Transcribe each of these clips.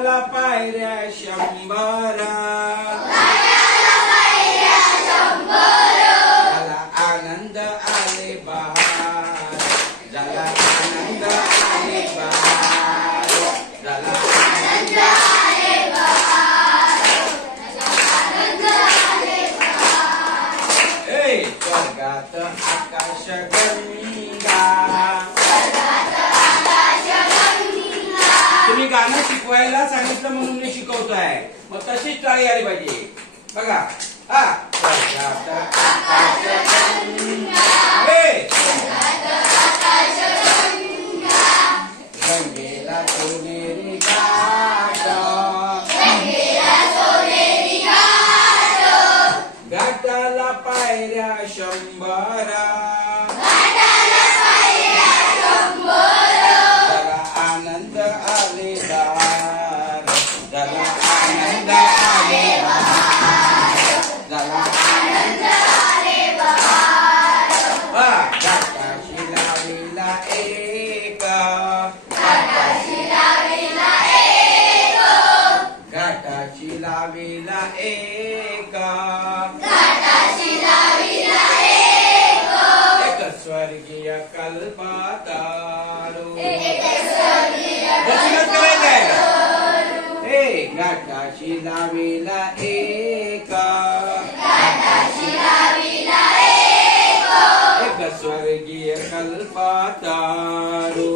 घाटाला पायऱ्या 100 झाला आनंद आले बहार झाला आनंद आले बहार झाला आनंद आले बहार ए स्वर्गात आकाश गंगा तुम्ही गाणं शिकवायला सांगितलं म्हणून मी शिकवतोय मग तशीच टाळी आली पाहिजे बघा हा स्वर्गात आकाश गंगा गंगेला सोनेरी घाट घाटाला पायऱ्या 100 आनंद आले बहार झाला आनंद आले बहार झाला आनंद आले बहार घाटाशी लाविला एक घाटाशी लाविला एक एक स्वर्गीय कल्पतारू घाटाशी लाविला एक एक स्वर्गीय कल्पतारू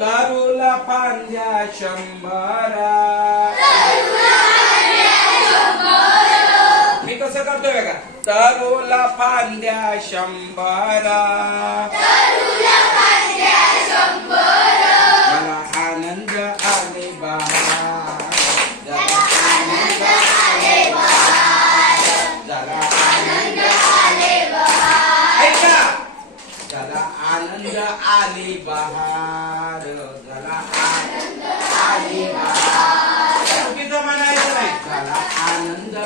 तारूला फांद्या 100 मी कसं करतोय बघा तारूला फांद्या 100 झाला आनंद आले बहार झाला आनंद आले बहार झाला आनंद आले बहार ऐका झाला आनंद आले बहार झाला आनंद आले बहार चुकीचं म्हणायचं नाही झाला आनंद